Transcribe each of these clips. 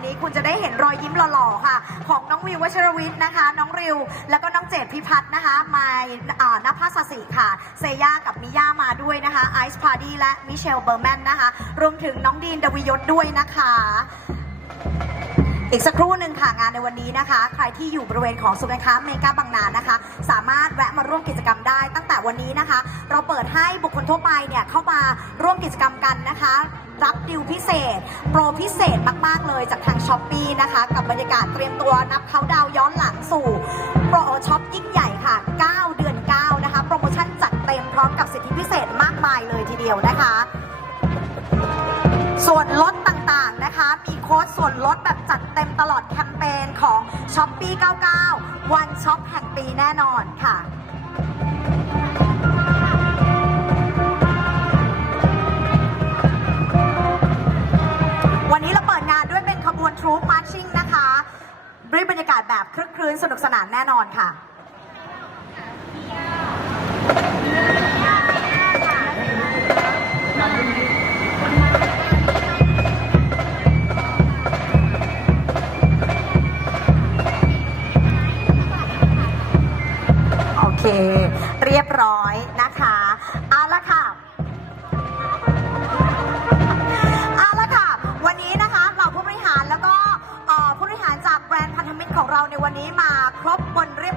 วันนี้คุณจะได้เห็นรอยยิ้มหล่อๆค่ะ ของน้องวิววชรวิทย์นะคะ น้องริว แล้วก็น้องเจดพิพัฒน์นะคะมายอ่านภาสสิค่ะ เซย่ากับมิย่ามาด้วยนะคะไอซ์พาร์ดี้และมิเชลเบอร์แมนนะคะ รวมถึงน้องดีนดวิยศด้วยนะคะอีกสักครู่หนึ่งค่ะงานในวันนี้นะคะ ใครที่อยู่บริเวณของศูนย์การค้าเมกาบางนานะคะ สามารถแวะมาร่วมกิจกรรมได้ตั้งแต่วันนี้นะคะ เราเปิดให้บุคคลทั่วไปเนี่ยเข้ามาร่วมกิจกรรมกันนะคะ รับดิวพิเศษ โปรพิเศษมาก ๆ เลยจากทางช้อปปีนะคะ กับบรรยากาศเตรียมตัวนับเขาดาวย้อนหลังสู่โปรช็อปยิ่งใหญ่ค่ะ 9 เดือน 9 นะคะ โปรโมชั่นจัดเต็มพร้อมกับสิทธิพิเศษมากมายเลยทีเดียวนะคะ ส่วนลดต่างๆนะคะ มีโค้ดส่วนลดแบบจัดเต็มตลอดแคมเปญของ s h o p e e 99 วันช็อปแห่งปีแน่นอนค่ะ ด้บรรยากาศแบบคลึกครื้นสนุกสนานแน่นอนค่ะโอเค เรียบร้อยนะคะ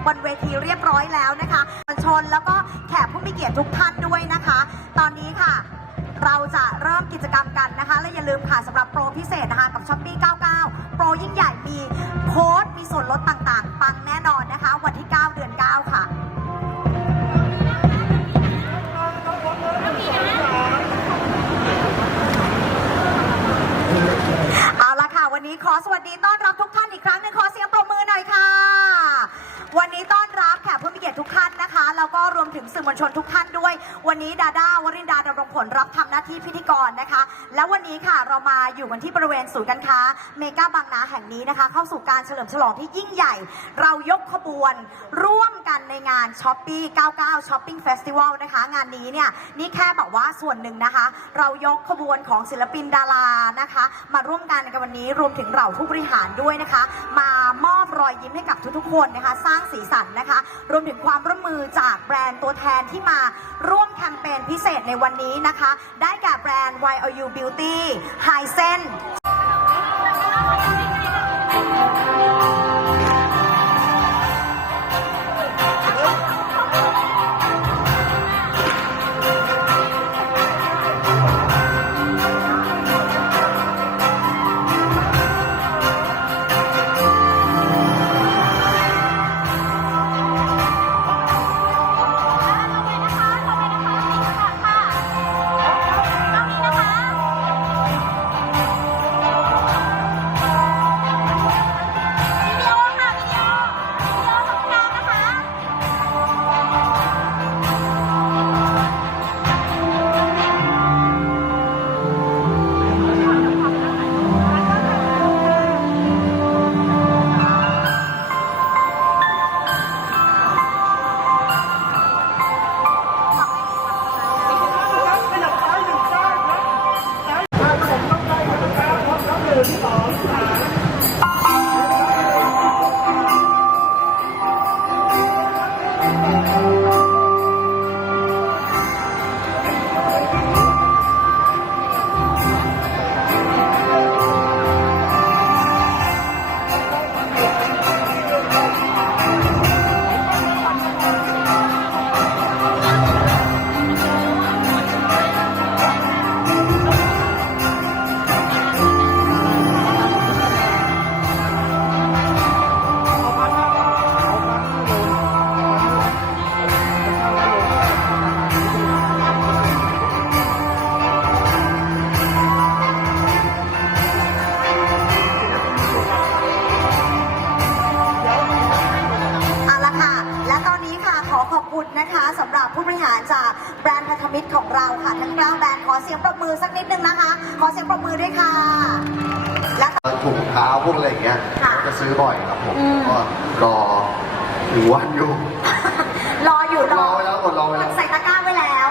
บนเวทีเรียบร้อยแล้วนะคะมชนแล้วก็แขกผู้มีเกียรติทุกท่านด้วยนะคะ ตอนนี้ค่ะ เราจะเริ่มกิจกรรมกันนะคะ และอย่าลืมค่ะสำหรับโปรพิเศษนะคะกับช้อปปี้99 โปรยิ่งใหญ่มีโค้ดมีส่วนลดต่างๆ ปังแน่นอนนะคะ วันที่ 9 เดือน 9 ค่ะเอาละค่ะ วันนี้ขอสวัสดีต้อนรับทุก นนี้ต้อน แล้วก็รวมถึงสื่อมวลชนทุกท่านด้วย วันนี้ดาด้าวรินดาดำรงผลรับทำหน้าที่พิธีกรนะคะ แล้ววันนี้ค่ะเรามาอยู่กันที่บริเวณศูนย์การค้า เมกาบางนาแห่งนี้นะคะ เข้าสู่การเฉลิมฉลองที่ยิ่งใหญ่ เรายกขบวน ร่วมกันในงานช้อปปี้ 99 Shopping Festival นะคะ งานนี้เนี่ยนี่แค่แบบว่าส่วนหนึ่งนะคะ เรายกขบวนของศิลปินดารานะคะ มาร่วมกันในวันนี้รวมถึงเราผู้บริหารด้วยนะคะ มามอบรอยยิ้มให้กับทุกๆคนนะคะ สร้างสีสันนะคะ รวมถึงความร่วมมือจากแบรนด์ตัวแทนที่มาร่วมแคมเปญพิเศษในวันนี้นะคะ ได้แก่แบรนด์ YOU Beauty Hisense เอเสียงปรบมือสักนิดนึงนะคะ ขอเสียงปรบมือด้วยค่ะ และ ถุงเท้าพวกอะไรอย่างเงี้ยค่ะจะซื้อบ่อยครับผมอืม ก็รอถึงวันอยู่ รออยู่รอไว้แล้วกดรอไว้แล้ว ใส่ตะกร้าไว้แล้ว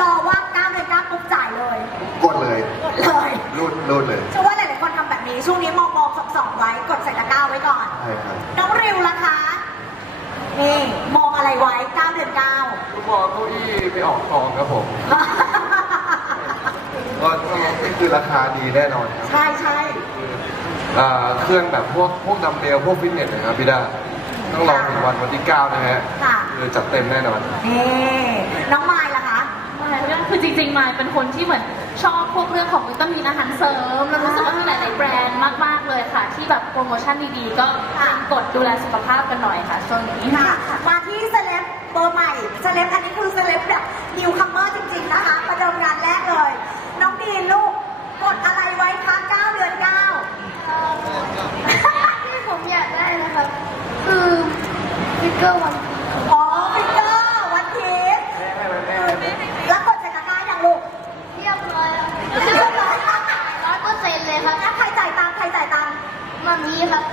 รอว่าก้าวเดือนก้าวปุ๊บจ่ายเลยกดเลยกดเลยรูดรูดเลยเชื่อว่าหลายๆคนทำแบบนี้ ช่วงนี้มองมองสองสองไว้กดใส่ตะกร้าไว้ก่อน ใช่ครับน้องริวล่ะคะ นี่ มองอะไรไว้ก้าวเดือนก้าวลูกบอลเก้าอี้ไปออกกองครับผม ก็นี่คือราคาดีแน่นอนครับใช่ใช่อ่าเครื่องแบบพวกพวกดัมเบลพวกฟิตเนสนะครับพี่ดาต้องรอถึงวันวันที่9นะฮะค่ะ คือจัดเต็มแน่นอนนี่น้องไมล์ล่ะคะ ไม่เรื่องคือจริงๆมายเป็นคนที่เหมือนชอบพวกเรื่องของวิตามินอาหารเสริมแล้วรู้สึกว่ามีหลายๆแบรนด์มากๆเลยค่ะ ที่แบบโปรโมชั่นดีๆ ก็กดดูแลสุขภาพกันหน่อยค่ะช่วงนี้ ค่ะมาที่เซเลบเบอร์ใหม่เซเลบอันนี้คือเซเลบแบบนิวคัมเมอร์จริงๆนะคะ มีนลูกกดอะไรไว้คะ9เดือน9ที่ผมอยากได้นะครับ คือฟิกเกอร์วันอ๋อฟิกเกอร์วันพีชแล้วกดใส่ตะกร้าอย่างลูกเรียบร้อยเรียบร้อยร้อยเปอร์เซ็นต์เลยครับใครจ่ายตังค์ใครจ่ายตังค์มามีครับ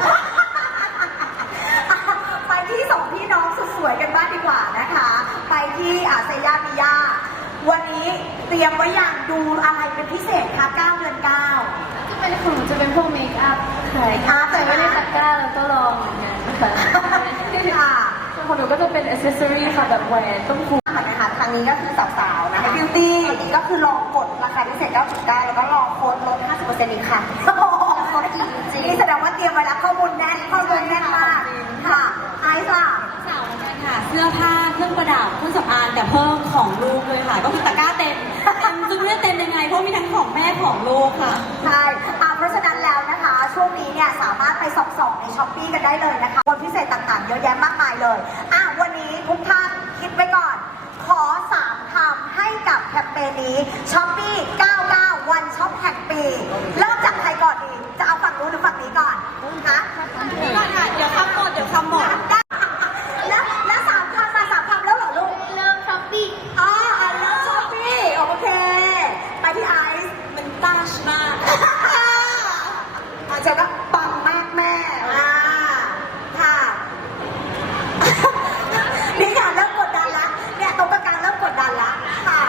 ไปที่สองพี่น้องสุดสวยกันบ้างดีกว่า ตรียมไว้อย่างดูอะไรเป็นพิเศษคะ9เดือน9ก็เป็นของหนูจะเป็นพวกเมคอัพค่ะอ่าใส่ไว้ในตะกร้าแล้วก็ลองเหมือนกันนะคะค่ะส่วนของหนูก็จะเป็นอ c เซสซอรี่ค่ะแบบแหวนต้มหูนะคะทางนี้ก็คือสาวๆนะคะบิวตี้ก็คือลองกดราคาพิเศษ99แล้วก็ลองโค้ดลด50%อีกค่ะโอ้โหนี่แสดงว่าเตรียมไว้แล้วข้อมูลแน่นข้อมูลแน่นมากค่ะไอซ์ล่ะสาวเหมือนกันค่ะ เสื้อผ้าเครื่องประดับเครื่องสำอางแต่เพิ่มของลูกเลยค่ะ ก็คือตะกร้าเต็ม เลยนะคะบนพิเศษต่างๆ เยอะแยะมากมายเลย อะวันนี้ทุกท่านคิดไว้ก่อน ขอ 3คำให้กับแคมเปญนี้ช้อปปี้99 วันช็อปแห่งปี เริ่มจากใครก่อนดี จะเอาฝั่งนู้นหรือฝั่งนี้ก่อนคะ นี่ก่อนค่ะ เดี๋ยวคำหมด เดี๋ยวคำหมด ได้แล้วแล้วสามคำมาสามคำแล้วเหรอลูก เริ่มช้อปปิ้ง อ๋ออันแล้วช้อปปี้โอเค ไปที่ไอซ์ มันต้าชมาก อาจจะก็ปังมากแม่ อ่า ค่ะ นี่ค่ะเริ่มกดดันละ เนี่ยตรงกลางๆเริ่มกดดันละ ค่ะ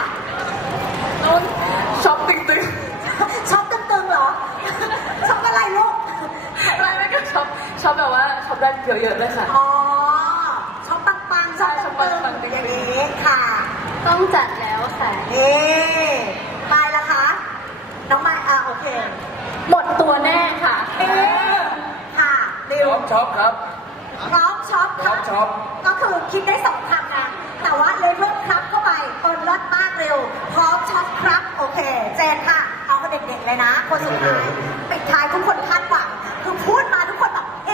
ช็อปตึงตึง ช็อปตึงๆเหรอ ช็อปอะไรลูก อะไรไม่ก็ ช็อปช็อปแบบว่าช็อปได้เยอะๆเลยค่ะ อ๋อช็อปปังๆช็อปใช่ช็อปตึปังงๆ ๆอย่างนี้ค่ะ ต้องจัดแล้วค่ะ เอ๊มายละคะ น้องมายอะโอเค หมดตัวแน่ค่ะ เอ๊ค่ะเร็วช็อปช็อปครับ พร้อมช็อปคช็รัอบปช็อป ก็คือคิดได้สองคำนะ แต่ว่าเลยเพิ่มครับเข้าไปเปิดรถมากเร็ว พร้อมช็อปครับ โอเค เจนค่ะ เอาคนเด็กๆเลยนะ คนสุดท้าย ปิดท้ายทุกคนคาดหวัง คือพูดมาทุกคนแบบเอ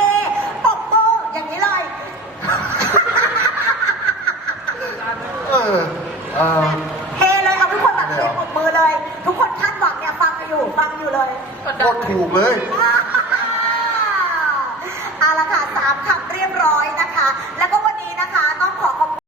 ปรบมืออย่างนี้เลย เออเออ เฮเลยเอาทุกคนแบบเฮปรบมือเลย ทุกคนคาดหวังเนี่ยฟังอยู่ ฟังอยู่เลย โค